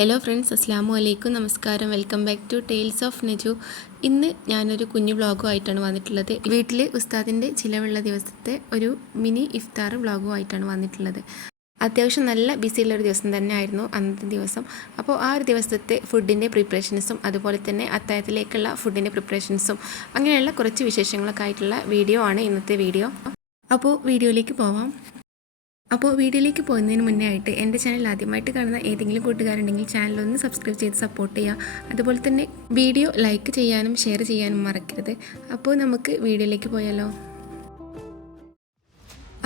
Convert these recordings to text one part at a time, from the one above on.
Hello friends, അസ്സാം വലൈക്കും, നമസ്കാരം. Welcome back to tales of Naju. ഇന്ന് ഞാനൊരു കുഞ്ഞു വ്ളോഗുമായിട്ടാണ് വന്നിട്ടുള്ളത്. വീട്ടിൽ ഉസ്താദിൻ്റെ ചിലവുള്ള ദിവസത്തെ ഒരു മിനി ഇഫ്താർ വ്ളോഗുമായിട്ടാണ് വന്നിട്ടുള്ളത്. അത്യാവശ്യം നല്ല ബിസിയുള്ളൊരു ദിവസം തന്നെ ആയിരുന്നു അന്നത്തെ ദിവസം. അപ്പോൾ ആ ഒരു ദിവസത്തെ ഫുഡിൻ്റെ പ്രിപ്പറേഷൻസും അതുപോലെ തന്നെ അത്താഴത്തിലേക്കുള്ള ഫുഡിൻ്റെ പ്രിപ്പറേഷൻസും അങ്ങനെയുള്ള കുറച്ച് വിശേഷങ്ങളൊക്കെ ആയിട്ടുള്ള വീഡിയോ ആണ് ഇന്നത്തെ വീഡിയോ. അപ്പോൾ വീഡിയോയിലേക്ക് പോവാം. അപ്പോൾ വീഡിയോയിലേക്ക് പോകുന്നതിന് മുന്നേ ആയിട്ട് എൻ്റെ ചാനൽ ആദ്യമായിട്ട് കാണുന്ന ഏതെങ്കിലും കൂട്ടുകാരുണ്ടെങ്കിൽ ചാനലൊന്ന് സബ്സ്ക്രൈബ് ചെയ്ത് സപ്പോർട്ട് ചെയ്യുക. അതുപോലെ തന്നെ വീഡിയോ ലൈക്ക് ചെയ്യാനും ഷെയർ ചെയ്യാനും മറക്കരുത്. അപ്പോൾ നമുക്ക് വീഡിയോയിലേക്ക് പോയാലോ.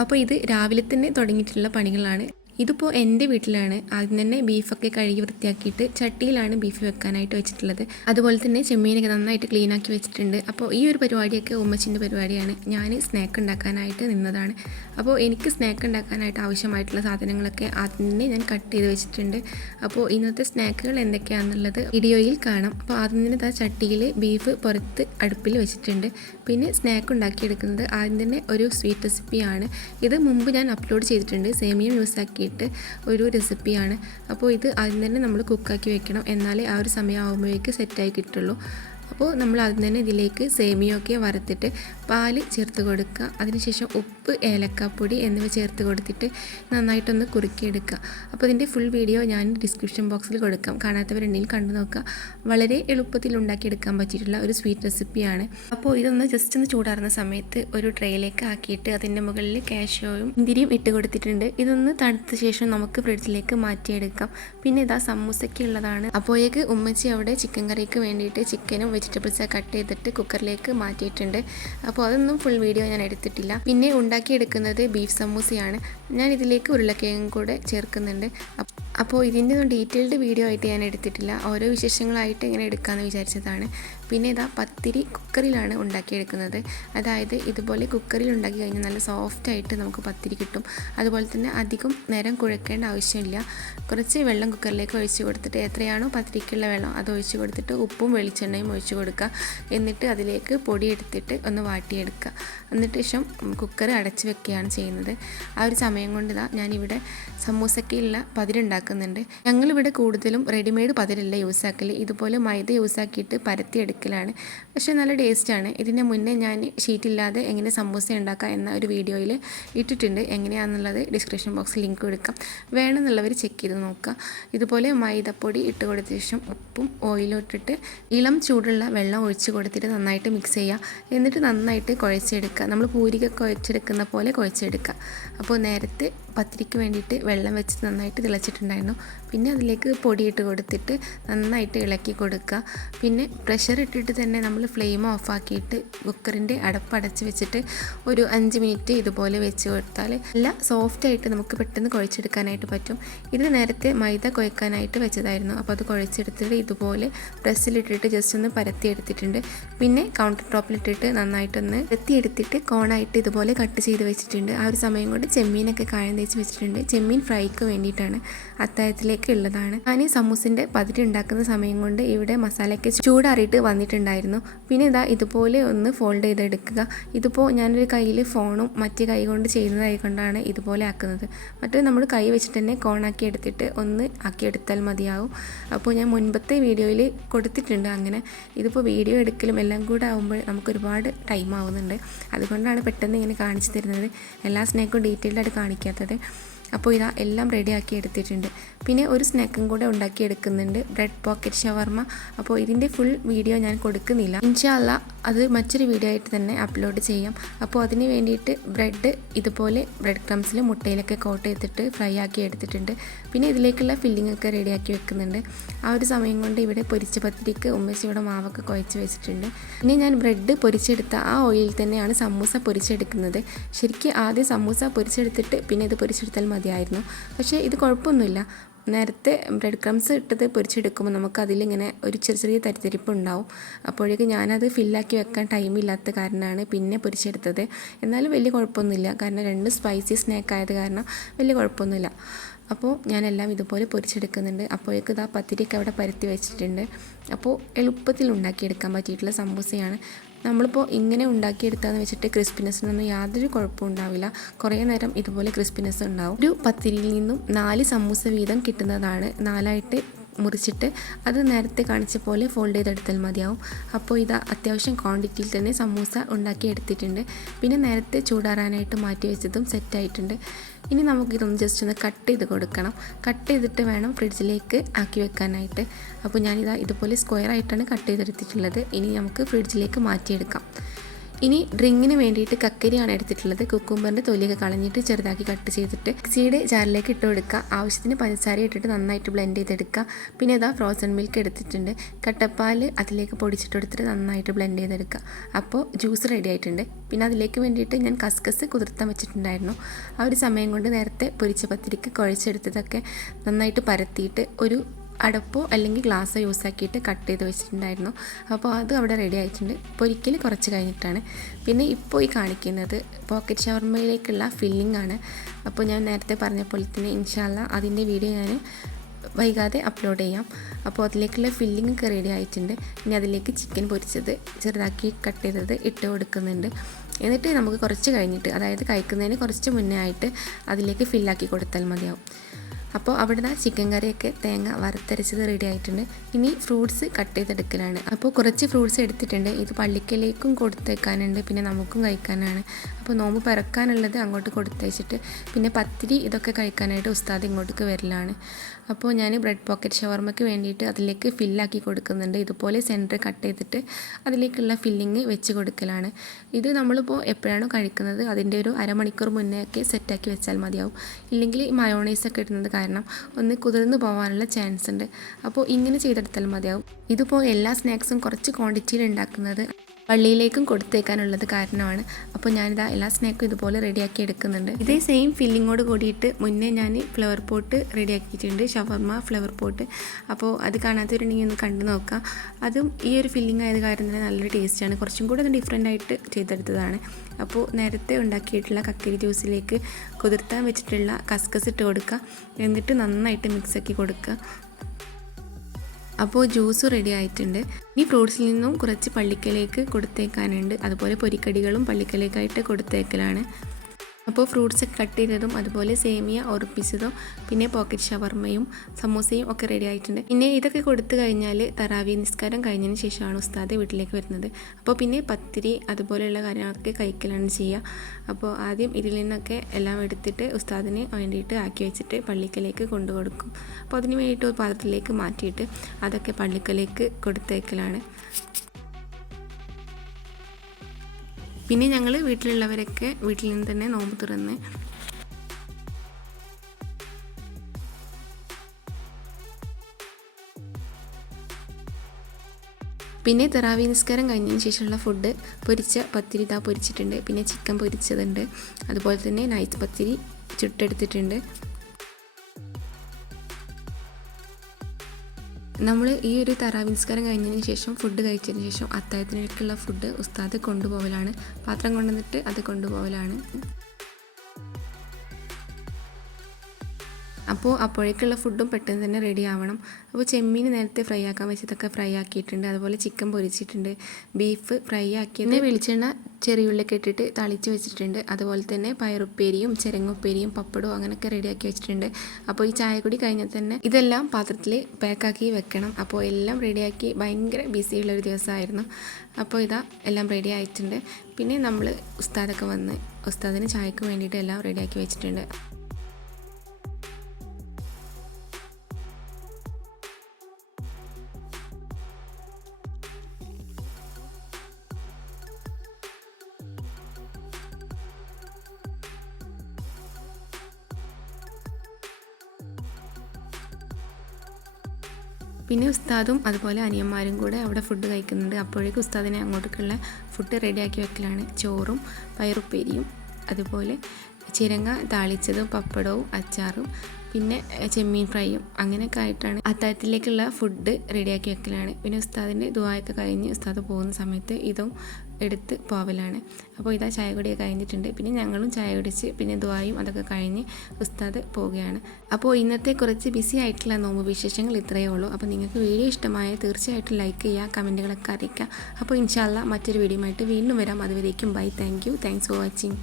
അപ്പോൾ ഇത് രാവിലെ തന്നെ തുടങ്ങിയിട്ടുള്ള പണികളാണ്. ഇതിപ്പോൾ എൻ്റെ വീട്ടിലാണ്. ആദ്യം തന്നെ ബീഫൊക്കെ കഴുകി വൃത്തിയാക്കിയിട്ട് ചട്ടിയിലാണ് ബീഫ് വെക്കാനായിട്ട് വെച്ചിട്ടുള്ളത്. അതുപോലെ തന്നെ ചെമ്മീനൊക്കെ നന്നായിട്ട് ക്ലീനാക്കി വെച്ചിട്ടുണ്ട്. അപ്പോൾ ഈ ഒരു പരിപാടിയൊക്കെ ഉമ്മച്ചിൻ്റെ പരിപാടിയാണ്. ഞാൻ സ്നാക്ക് ഉണ്ടാക്കാനായിട്ട് നിന്നതാണ്. അപ്പോൾ എനിക്ക് സ്നാക്ക് ഉണ്ടാക്കാനായിട്ട് ആവശ്യമായിട്ടുള്ള സാധനങ്ങളൊക്കെ ആദ്യം തന്നെ ഞാൻ കട്ട് ചെയ്ത് വെച്ചിട്ടുണ്ട്. അപ്പോൾ ഇന്നത്തെ സ്നാക്കുകൾ എന്തൊക്കെയാണെന്നുള്ളത് വീഡിയോയിൽ കാണാം. അപ്പോൾ ആദ്യം തന്നെ ചട്ടിയിൽ ബീഫ് പുറത്ത് അടുപ്പിൽ വെച്ചിട്ടുണ്ട്. പിന്നെ സ്നാക്ക് ഉണ്ടാക്കിയെടുക്കുന്നത് ആദ്യം തന്നെ ഒരു സ്വീറ്റ് റെസിപ്പിയാണ്. ഇത് മുമ്പ് ഞാൻ അപ്ലോഡ് ചെയ്തിട്ടുണ്ട്. സേമിയം യൂസാക്കി ഒരു റെസിപ്പിയാണ്. അപ്പോൾ ഇത് ആദ്യം തന്നെ നമ്മൾ കുക്കാക്കി വെക്കണം, എന്നാലേ ആ ഒരു സമയമാകുമ്പോഴേക്ക് സെറ്റായി കിട്ടുള്ളൂ. അപ്പോൾ നമ്മൾ ആദ്യം തന്നെ ഇതിലേക്ക് സേമിയൊക്കെ വറുത്തിട്ട് പാല് ചേർത്ത് കൊടുക്കുക. അതിനുശേഷം ഉപ്പ്, ഏലക്കാപ്പൊടി എന്നിവ ചേർത്ത് കൊടുത്തിട്ട് നന്നായിട്ടൊന്ന് കുറുക്കിയെടുക്കുക. അപ്പോൾ ഇതിൻ്റെ ഫുൾ വീഡിയോ ഞാൻ ഡിസ്ക്രിപ്ഷൻ ബോക്സിൽ കൊടുക്കാം. കാണാത്തവരുണ്ടെങ്കിൽ കണ്ടു നോക്കുക. വളരെ എളുപ്പത്തിൽ ഉണ്ടാക്കിയെടുക്കാൻ പറ്റിയിട്ടുള്ള ഒരു സ്വീറ്റ് റെസിപ്പിയാണ്. അപ്പോൾ ഇതൊന്ന് ജസ്റ്റ് ഒന്ന് ചൂടാറുന്ന സമയത്ത് ഒരു ട്രേയിലേക്ക് ആക്കിയിട്ട് അതിൻ്റെ മുകളിൽ കാഷ്യോയും മുന്തിരിയും ഇട്ട് കൊടുത്തിട്ടുണ്ട്. ഇതൊന്ന് തണുത്ത ശേഷം നമുക്ക് ഫ്രിഡ്ജിലേക്ക് മാറ്റിയെടുക്കാം. പിന്നെ ഇതാ സമൂസയ്ക്ക് ഉള്ളതാണ്. അപ്പോഴേക്ക് ഉമ്മച്ചി അവിടെ ചിക്കൻ കറിക്ക് വേണ്ടിയിട്ട് ചിക്കനും വെജിറ്റബിൾസ് കട്ട് ചെയ്തിട്ട് കുക്കറിലേക്ക് മാറ്റിയിട്ടുണ്ട്. അപ്പോൾ അതൊന്നും ഫുൾ വീഡിയോ ഞാൻ എടുത്തിട്ടില്ല. പിന്നെ ഉണ്ടാക്കിയെടുക്കുന്നത് ബീഫ് സമൂസയാണ്. ഞാൻ ഇതിലേക്ക് ഉരുളക്കിഴങ്ങും കൂടെ ചേർക്കുന്നുണ്ട്. അപ്പോൾ ഇതിൻ്റെ ഒന്നും ഡീറ്റെയിൽഡ് വീഡിയോ ആയിട്ട് ഞാൻ എടുത്തിട്ടില്ല. ഓരോ വിശേഷങ്ങളായിട്ട് ഇങ്ങനെ എടുക്കാമെന്ന് വിചാരിച്ചതാണ്. പിന്നെ ഇതാ പത്തിരി കുക്കറിലാണ് ഉണ്ടാക്കിയെടുക്കുന്നത്. അതായത് ഇതുപോലെ കുക്കറിൽ ഉണ്ടാക്കി കഴിഞ്ഞാൽ നല്ല സോഫ്റ്റായിട്ട് നമുക്ക് പത്തിരി കിട്ടും. അതുപോലെ തന്നെ അധികം നേരം കുഴക്കേണ്ട ആവശ്യമില്ല. കുറച്ച് വെള്ളം കുക്കറിലേക്ക് ഒഴിച്ച് കൊടുത്തിട്ട് എത്രയാണോ പത്തിരിക്കുള്ള വെള്ളം അത് ഒഴിച്ച് കൊടുത്തിട്ട് ഉപ്പും വെളിച്ചെണ്ണയും ഒഴിച്ച് കൊടുക്കുക. എന്നിട്ട് അതിലേക്ക് പൊടി എടുത്തിട്ട് ഒന്ന് വാട്ടിയെടുക്കുക. എന്നിട്ട് ശേഷം കുക്കർ അടച്ച് വെക്കുകയാണ് ചെയ്യുന്നത്. ആ ഒരു സമയം കൊണ്ട് ഞാനിവിടെ സമൂസയ്ക്കുള്ള പതിരുണ്ടാക്കുന്നുണ്ട്. ഞങ്ങളിവിടെ കൂടുതലും റെഡിമെയ്ഡ് പതിരല്ല യൂസാക്കൽ. ഇതുപോലെ മൈദ യൂസാക്കിയിട്ട് പരത്തിയെടുക്കലാണ്. പക്ഷേ നല്ല ടേസ്റ്റാണ്. ഇതിന് മുന്നേ ഞാൻ ഷീറ്റില്ലാതെ എങ്ങനെ സമൂസ ഉണ്ടാക്കാം എന്ന ഒരു വീഡിയോയിൽ ഇട്ടിട്ടുണ്ട്. എങ്ങനെയാണെന്നുള്ളത് ഡിസ്ക്രിപ്ഷൻ ബോക്സിൽ ലിങ്ക് കൊടുക്കാം. വേണമെന്നുള്ളവർ ചെക്ക് ചെയ്ത് നോക്കുക. ഇതുപോലെ മൈദപ്പൊടി ഇട്ട് കൊടുത്ത ശേഷം ഉപ്പും ഓയിലും ഇട്ടിട്ട് ഇളം ചൂടുള്ള വെള്ളം ഒഴിച്ച് കൊടുത്തിട്ട് നന്നായിട്ട് മിക്സ് ചെയ്യുക. എന്നിട്ട് നന്നായിട്ട് കുഴച്ചെടുക്കുക. നമ്മൾ പൂരിക കുഴച്ചെടുക്കുന്ന പോലെ കുഴച്ചെടുക്കുക. അപ്പോൾ നേരത്തെ പത്തിരിക്ക് വേണ്ടിയിട്ട് വെള്ളം വെച്ച് നന്നായിട്ട് തിളച്ചിട്ടുണ്ടായിരുന്നു. പിന്നെ അതിലേക്ക് പൊടിയിട്ട് കൊടുത്തിട്ട് നന്നായിട്ട് ഇളക്കി കൊടുക്കുക. പിന്നെ പ്രഷർ ഇട്ടിട്ട് തന്നെ നമ്മൾ ഫ്ലെയിം ഓഫാക്കിയിട്ട് കുക്കറിൻ്റെ അടപ്പടച്ച് വെച്ചിട്ട് ഒരു 5 മിനിറ്റ് ഇതുപോലെ വെച്ച് കൊടുത്താൽ നല്ല സോഫ്റ്റായിട്ട് നമുക്ക് പെട്ടെന്ന് കുഴച്ചെടുക്കാനായിട്ട് പറ്റും. ഇത് നേരത്തെ മൈദ കുഴക്കാനായിട്ട് വെച്ചതായിരുന്നു. അപ്പോൾ അത് കുഴച്ചെടുത്തിട്ട് ഇതുപോലെ പ്രസ്സിലിട്ടിട്ട് ജസ്റ്റ് ഒന്ന് പരത്തിയെടുത്തിട്ടുണ്ട്. പിന്നെ കൗണ്ടർ ടോപ്പിലിട്ടിട്ട് നന്നായിട്ടൊന്ന് പരത്തിയെടുത്തിട്ട് കോണായിട്ട് ഇതുപോലെ കട്ട് ചെയ്ത് വെച്ചിട്ടുണ്ട്. ആ ഒരു സമയം കൊണ്ട് ചെമ്മീനൊക്കെ കായം തേച്ച് വെച്ചിട്ടുണ്ട്. ചെമ്മീൻ ഫ്രൈക്ക് വേണ്ടിയിട്ടാണ്, അത്താഴത്തിലേക്ക് ഉള്ളതാണ്. ഞാൻ സമൂസിൻ്റെ പതിരി ഉണ്ടാക്കുന്ന സമയം കൊണ്ട് ഇവിടെ മസാലയ്ക്ക് ചൂടാറിയിട്ട് വന്നിട്ടുണ്ടായിരുന്നു. പിന്നെ ഇതുപോലെ ഒന്ന് ഫോൾഡ് ചെയ്തെടുക്കുക. ഇതിപ്പോൾ ഞാനൊരു കയ്യിൽ ഫോണും മറ്റേ കൈ കൊണ്ട് ചെയ്യുന്നതായി കൊണ്ടാണ് ഇതുപോലെ ആക്കുന്നത്. മറ്റേ നമ്മൾ കൈ വെച്ചിട്ട് തന്നെ കോണാക്കി എടുത്തിട്ട് ഒന്ന് ആക്കിയെടുത്താൽ മതിയാവും. അപ്പോൾ ഞാൻ മുൻപത്തെ വീഡിയോയിൽ കൊടുത്തിട്ടുണ്ട് അങ്ങനെ. ഇതിപ്പോൾ വീഡിയോ എടുക്കലും എല്ലാം കൂടെ ആകുമ്പോൾ നമുക്കൊരുപാട് ടൈം ആവുന്നുണ്ട്. അതുകൊണ്ടാണ് പെട്ടെന്ന് ഇങ്ങനെ കാണിച്ചു തരുന്നത്. എല്ലാ സ്നാക്കും ഡീറ്റെയിൽഡായിട്ട് കാണിക്കാത്തത്. അപ്പോൾ എല്ലാം റെഡിയാക്കി എടുത്തിട്ടുണ്ട്. പിന്നെ ഒരു സ്നാക്കും കൂടെ ഉണ്ടാക്കിയെടുക്കുന്നുണ്ട്, ബ്രെഡ് പോക്കറ്റ് ഷവർമ. അപ്പോൾ ഇതിൻ്റെ ഫുൾ വീഡിയോ ഞാൻ കൊടുക്കുന്നില്ല. ഇൻഷാ അല്ലാഹ് അത് മറ്റൊരു വീഡിയോ ആയിട്ട് തന്നെ അപ്ലോഡ് ചെയ്യാം. അപ്പോൾ അതിന് വേണ്ടിയിട്ട് ബ്രെഡ് ഇതുപോലെ ബ്രെഡ് ക്രംസിൽ മുട്ടയിലൊക്കെ കോട്ട് ചെയ്തിട്ട് ഫ്രൈ ആക്കി എടുത്തിട്ടുണ്ട്. പിന്നെ ഇതിലേക്കുള്ള ഫില്ലിംഗ് ഒക്കെ റെഡിയാക്കി വെക്കുന്നുണ്ട്. ആ ഒരു സമയം കൊണ്ട് ഇവിടെ പൊരിച്ച പത്തിരിക്ക് ഉമ്മച്ചിയുടെ മാവൊക്കെ കുഴച്ച് വെച്ചിട്ടുണ്ട്. പിന്നെ ഞാൻ ബ്രെഡ് പൊരിച്ചെടുത്ത ആ ഓയിലിൽ തന്നെയാണ് സമൂസ പൊരിച്ചെടുക്കുന്നത്. ശരിക്കും ആദ്യം സമൂസ പൊരിച്ചെടുത്തിട്ട് പിന്നെ ഇത് പൊരിച്ചെടുത്താൽ മതിയായിരുന്നു. പക്ഷേ ഇത് കുഴപ്പമൊന്നുമില്ല. നേരത്തെ ബ്രെഡ് ക്രംസ് ഇട്ടത് പൊരിച്ചെടുക്കുമ്പോൾ നമുക്കതിലിങ്ങനെ ഒരു ചെറിയ തരിതരിപ്പ് ഉണ്ടാവും. അപ്പോഴേക്ക് ഞാനത് ഫില്ലാക്കി വെക്കാൻ ടൈമില്ലാത്ത കാരണമാണ് പിന്നെ പൊരിച്ചെടുത്തത്. എന്നാലും വലിയ കുഴപ്പമൊന്നുമില്ല, കാരണം 2 സ്പൈസി സ്നാക്ക് ആയത് കാരണം വലിയ കുഴപ്പമൊന്നുമില്ല. അപ്പോൾ ഞാനെല്ലാം ഇതുപോലെ പൊരിച്ചെടുക്കുന്നുണ്ട്. അപ്പോഴേക്ക് പത്തിരിയൊക്കെ അവിടെ പരത്തി വെച്ചിട്ടുണ്ട്. അപ്പോൾ എളുപ്പത്തിൽ ഉണ്ടാക്കിയെടുക്കാൻ പറ്റിയിട്ടുള്ള സമൂസയാണ്. നമ്മളിപ്പോൾ ഇങ്ങനെ ഉണ്ടാക്കിയെടുത്താന്ന് വെച്ചിട്ട് ക്രിസ്പിനെസ്സിനൊന്നും യാതൊരു കുഴപ്പവും ഉണ്ടാവില്ല. കുറേ നേരം ഇതുപോലെ ക്രിസ്പിനെസ് ഉണ്ടാവും. ഒരു പത്തിരിയിൽ നിന്നും 4 സമൂസ വീതം കിട്ടുന്നതാണ്. 4ആയിട്ട് മുറിച്ചിട്ട് അത് നേരത്തെ കാണിച്ച പോലെ ഫോൾഡ് ചെയ്തെടുത്താൽ മതിയാവും. അപ്പോൾ ഇതാ അത്യാവശ്യം ക്വാണ്ടിറ്റിയിൽ തന്നെ സമൂസ ഉണ്ടാക്കി എടുത്തിട്ടുണ്ട്. പിന്നെ നേരത്തെ ചൂടാറാനായിട്ട് മാറ്റി വെച്ചതും സെറ്റായിട്ടുണ്ട്. ഇനി നമുക്കിതൊന്ന് ജസ്റ്റ് ഒന്ന് കട്ട് ചെയ്ത് കൊടുക്കണം. കട്ട് ചെയ്തിട്ട് വേണം ഫ്രിഡ്ജിലേക്ക് ആക്കി വെക്കാനായിട്ട്. അപ്പോൾ ഞാനിതാ ഇതുപോലെ സ്ക്വയർ ആയിട്ടാണ് കട്ട് ചെയ്തെടുത്തിട്ടുള്ളത്. ഇനി നമുക്ക് ഫ്രിഡ്ജിലേക്ക് മാറ്റിയെടുക്കാം. ഇനി ഡ്രിങ്കിന് വേണ്ടിയിട്ട് കക്കരിയാണ് എടുത്തിട്ടുള്ളത്. കുക്കുംബറിൻ്റെ തൊലിയൊക്കെ കളഞ്ഞിട്ട് ചെറുതാക്കി കട്ട് ചെയ്തിട്ട് മിക്സിയുടെ ജാറിലേക്ക് ഇട്ട് കൊടുക്കുക. ആവശ്യത്തിന് പഞ്ചസാര ഇട്ടിട്ട് നന്നായിട്ട് ബ്ലെൻഡ് ചെയ്തെടുക്കുക. പിന്നെ ഇതാ ഫ്രോസൺ മിൽക്ക് എടുത്തിട്ടുണ്ട്. കട്ടപ്പാൽ അതിലേക്ക് പൊടിച്ചിട്ടെടുത്തിട്ട് നന്നായിട്ട് ബ്ലെൻഡ് ചെയ്തെടുക്കുക. അപ്പോൾ ജ്യൂസ് റെഡി ആയിട്ടുണ്ട്. പിന്നെ അതിലേക്ക് വേണ്ടിയിട്ട് ഞാൻ കസ്കസ് കുതിർത്താൻ വെച്ചിട്ടുണ്ടായിരുന്നു. ആ ഒരു സമയം കൊണ്ട് നേരത്തെ പൊരിച്ച പത്തിരിക്ക് കുഴച്ചെടുത്തതൊക്കെ നന്നായിട്ട് പരത്തിയിട്ട് ഒരു അടപ്പോ അല്ലെങ്കിൽ ഗ്ലാസ്സോ യൂസ് ആക്കിയിട്ട് കട്ട് ചെയ്ത് വെച്ചിട്ടുണ്ടായിരുന്നു. അപ്പോൾ അത് അവിടെ റെഡി ആയിട്ടുണ്ട്. പൊരിക്കൽ കുറച്ച് കഴിഞ്ഞിട്ടാണ്. പിന്നെ ഇപ്പോൾ ഈ കാണിക്കുന്നത് പോക്കറ്റ് ഷവർമയിലേക്കുള്ള ഫില്ലിംഗ് ആണ്. അപ്പോൾ ഞാൻ നേരത്തെ പറഞ്ഞ പോലെ തന്നെ ഇൻഷാ അല്ലാ അതിൻ്റെ വീഡിയോ ഞാൻ വൈകാതെ അപ്ലോഡ് ചെയ്യാം. അപ്പോൾ അതിലേക്കുള്ള ഫില്ലിംഗ് ഒക്കെ റെഡി ആയിട്ടുണ്ട്. ഇനി അതിലേക്ക് ചിക്കൻ പൊരിച്ചത് ചെറുതാക്കി കട്ട് ചെയ്തത് ഇട്ട് കൊടുക്കുന്നുണ്ട്. എന്നിട്ട് നമുക്ക് കുറച്ച് കഴിഞ്ഞിട്ട്, അതായത് കഴിക്കുന്നതിന് കുറച്ച് മുന്നേ ആയിട്ട് അതിലേക്ക് ഫില്ലാക്കി കൊടുത്താൽ മതിയാവും. അപ്പോൾ അവിടെ ചിക്കൻ കറിയൊക്കെ തേങ്ങ വറുത്തരച്ചത് റെഡി ആയിട്ടുണ്ട്. ഇനി ഫ്രൂട്ട്സ് കട്ട് ചെയ്തെടുക്കലാണ്. അപ്പോൾ കുറച്ച് ഫ്രൂട്ട്സ് എടുത്തിട്ടുണ്ട്. ഇത് പള്ളിക്കലേക്കും കൊടുത്തേക്കാനുണ്ട്, പിന്നെ നമുക്കും കഴിക്കാനാണ്. അപ്പോൾ നോമ്പ് പിറക്കാനുള്ളത് അങ്ങോട്ട് കൊടുത്തയച്ചിട്ട് പിന്നെ പത്തിരി ഇതൊക്കെ കഴിക്കാനായിട്ട് ഉസ്താദ് ഇങ്ങോട്ടേക്ക് വരലാണ്. അപ്പോൾ ഞാൻ ബ്രെഡ് പോക്കറ്റ് ഷവർമയ്ക്ക് വേണ്ടിയിട്ട് അതിലേക്ക് ഫില്ലാക്കി കൊടുക്കുന്നുണ്ട്. ഇതുപോലെ സെൻറ്റർ കട്ട് ചെയ്തിട്ട് അതിലേക്കുള്ള ഫില്ലിങ് വെച്ച് കൊടുക്കലാണ്. ഇത് നമ്മളിപ്പോൾ എപ്പോഴാണോ കഴിക്കുന്നത് അതിൻ്റെ ഒരു അരമണിക്കൂർ മുന്നേ ഒക്കെ സെറ്റാക്കി വെച്ചാൽ മതിയാവും. ഇല്ലെങ്കിൽ മയോണൈസൊക്കെ ഇടുന്നത് കാരണം ഒന്ന് കുതിർന്ന് പോകാനുള്ള ചാൻസ് ഉണ്ട്. അപ്പോൾ ഇങ്ങനെ ചെയ്തെടുത്താൽ മതിയാവും. ഇതിപ്പോൾ എല്ലാ സ്നാക്സും കുറച്ച് ക്വാണ്ടിറ്റിയിൽ ഉണ്ടാക്കുന്നത് പള്ളിയിലേക്കും കൊടുത്തേക്കാനുള്ളത് കാരണമാണ്. അപ്പോൾ ഞാനിതാ എല്ലാ സ്നാക്കും ഇതുപോലെ റെഡിയാക്കി എടുക്കുന്നുണ്ട്. ഇതേ സെയിം ഫില്ലിങ്ങോട് കൂടിയിട്ട് മുന്നേ ഞാൻ ഫ്ലവർ പോട്ട് റെഡിയാക്കിയിട്ടുണ്ട്, ഷവർമ ഫ്ലവർ പോട്ട്. അപ്പോൾ അത് കാണാത്തവരുണ്ടെങ്കിൽ ഒന്ന് കണ്ടു നോക്കാം. അതും ഈ ഒരു ഫില്ലിംഗ് ആയത് കാരണം തന്നെ നല്ലൊരു ടേസ്റ്റാണ്. കുറച്ചും കൂടെ അത് ഡിഫറെൻ്റ് ആയിട്ട് ചെയ്തെടുത്തതാണ്. അപ്പോൾ നേരത്തെ ഉണ്ടാക്കിയിട്ടുള്ള കക്കരി ജ്യൂസിലേക്ക് കുതിർത്താൻ വെച്ചിട്ടുള്ള കസ്കസ് ഇട്ട് കൊടുക്കുക. എന്നിട്ട് നന്നായിട്ട് മിക്സാക്കി കൊടുക്കുക. അപ്പോൾ ജ്യൂസ് റെഡി ആയിട്ടുണ്ട്. ഈ ഫ്രൂട്ട്സിൽ നിന്നും കുറച്ച് പള്ളിക്കലേക്ക് കൊടുത്തേക്കാനുണ്ട്. അതുപോലെ പൊരിക്കടികളും പള്ളിക്കലേക്കായിട്ട് കൊടുത്തേക്കലാണ്. അപ്പോൾ ഫ്രൂട്ട്സൊക്കെ കട്ട് ചെയ്തതും അതുപോലെ സേമിയ ഉറപ്പിച്ചതും പിന്നെ പോക്കറ്റ് ഷവർമയും സമൂസയും ഒക്കെ റെഡി ആയിട്ടുണ്ട്. പിന്നെ ഇതൊക്കെ കൊടുത്തു കഴിഞ്ഞാൽ തറാവി നിസ്കാരം കഴിഞ്ഞതിന് ശേഷമാണ് ഉസ്താദ് വീട്ടിലേക്ക് വരുന്നത്. അപ്പോൾ പിന്നെ പത്തിരി അതുപോലെയുള്ള കാര്യങ്ങളൊക്കെ കഴിക്കലാണ് ചെയ്യുക. അപ്പോൾ ആദ്യം ഇതിൽ നിന്നൊക്കെ എല്ലാം എടുത്തിട്ട് ഉസ്താദിന് വേണ്ടിയിട്ട് ആക്കി വെച്ചിട്ട് പള്ളിക്കലേക്ക് കൊണ്ടു കൊടുക്കും. അപ്പോൾ അതിന് വേണ്ടിയിട്ട് ഒരു പാത്രത്തിലേക്ക് മാറ്റിയിട്ട് അതൊക്കെ പള്ളിക്കലേക്ക് കൊടുത്തേക്കലാണ്. പിന്നെ ഞങ്ങൾ വീട്ടിലുള്ളവരൊക്കെ വീട്ടിൽ നിന്ന് തന്നെ നോമ്പ് തുറന്ന് പിന്നെ തറാവി നിസ്കാരം കഴിഞ്ഞതിന് ശേഷമുള്ള ഫുഡ് പൊരിച്ച പത്തിരി ഇതാ പൊരിച്ചിട്ടുണ്ട്. പിന്നെ ചിക്കൻ പൊരിച്ചതുണ്ട്. അതുപോലെ തന്നെ നൈസ് പത്തിരി ചുട്ടെടുത്തിട്ടുണ്ട്. നമ്മൾ ഈ ഒരു തറാവി നിസ്കാരം കഴിഞ്ഞതിന് ശേഷം ഫുഡ് കഴിച്ചതിന് ശേഷം അത്താഴത്തിനേക്കുള്ള ഫുഡ് ഉസ്താദ് കൊണ്ടുപോകലാണ്. പാത്രം കൊണ്ടുവന്നിട്ട് അത് കൊണ്ടുപോകലാണ്. അപ്പോൾ അപ്പോഴേക്കുള്ള ഫുഡും പെട്ടെന്ന് തന്നെ റെഡി ആവണം. അപ്പോൾ ചെമ്മീൻ നേരത്തെ ഫ്രൈ ആക്കാൻ വെച്ചതൊക്കെ ഫ്രൈ ആക്കിയിട്ടുണ്ട്. അതുപോലെ ചിക്കൻ പൊരിച്ചിട്ടുണ്ട്. ബീഫ് ഫ്രൈ ആക്കിയത് വെളിച്ചെണ്ണ ചെറിയുള്ളിയൊക്കെ ഇട്ടിട്ട് തളിച്ച് വെച്ചിട്ടുണ്ട്. അതുപോലെ തന്നെ പയറുപ്പേരിയും ചെരങ്ങുപ്പേരിയും പപ്പടവും അങ്ങനെയൊക്കെ റെഡിയാക്കി വെച്ചിട്ടുണ്ട്. അപ്പോൾ ഈ ചായ കൂടി കഴിഞ്ഞാൽ തന്നെ ഇതെല്ലാം പാത്രത്തിൽ പാക്കാക്കി വെക്കണം. അപ്പോൾ എല്ലാം റെഡിയാക്കി ഭയങ്കര ബിസിയുള്ളൊരു ദിവസമായിരുന്നു. അപ്പോൾ ഇതാ എല്ലാം റെഡി ആയിട്ടുണ്ട്. പിന്നെ നമ്മൾ ഉസ്താദൊക്കെ വന്ന് ഉസ്താദിന് ചായക്ക് വേണ്ടിയിട്ട് എല്ലാം റെഡിയാക്കി വെച്ചിട്ടുണ്ട്. പിന്നെ ഉസ്താദും അതുപോലെ അനിയന്മാരും കൂടെ അവിടെ ഫുഡ് കഴിക്കുന്നുണ്ട്. അപ്പോഴേക്കും ഉസ്താദിനെ അങ്ങോട്ടേക്കുള്ള ഫുഡ് റെഡിയാക്കി വെക്കലാണ്. ചോറും പയറുപ്പേരിയും അതുപോലെ ചിരങ്ങ താളിച്ചതും പപ്പടവും അച്ചാറും പിന്നെ ചെമ്മീൻ ഫ്രൈയും അങ്ങനെയൊക്കെ ആയിട്ടാണ് അത്താഴത്തിലേക്കുള്ള ഫുഡ് റെഡിയാക്കി വെക്കലാണ്. പിന്നെ ഉസ്താദിൻ്റെ ദുആയൊക്കെ കഴിഞ്ഞ് ഉസ്താദ് പോകുന്ന സമയത്ത് ഇതും എടുത്ത് പോവലാണ്. അപ്പോൾ ഇതാ ചായ കുടിയൊക്കെ കഴിഞ്ഞിട്ടുണ്ട്. പിന്നെ ഞങ്ങളും ചായ കുടിച്ച് പിന്നെ ദുആയും അതൊക്കെ കഴിഞ്ഞ് ഉസ്താദ് പോവുകയാണ്. അപ്പോൾ ഇന്നത്തെ കുറച്ച് ബിസി ആയിട്ടുള്ള നോമ്പ് വിശേഷങ്ങൾ ഇത്രയേ ഉള്ളൂ. അപ്പോൾ നിങ്ങൾക്ക് വീഡിയോ ഇഷ്ടമായ തീർച്ചയായിട്ടും ലൈക്ക് ചെയ്യുക, കമൻറ്റുകളൊക്കെ അറിയിക്കുക. അപ്പോൾ ഇൻഷാ അല്ലാ മറ്റൊരു വീഡിയോ ആയിട്ട് വീണ്ടും വരാം. അതുവരേക്കും bye. Thank you. Thanks for watching.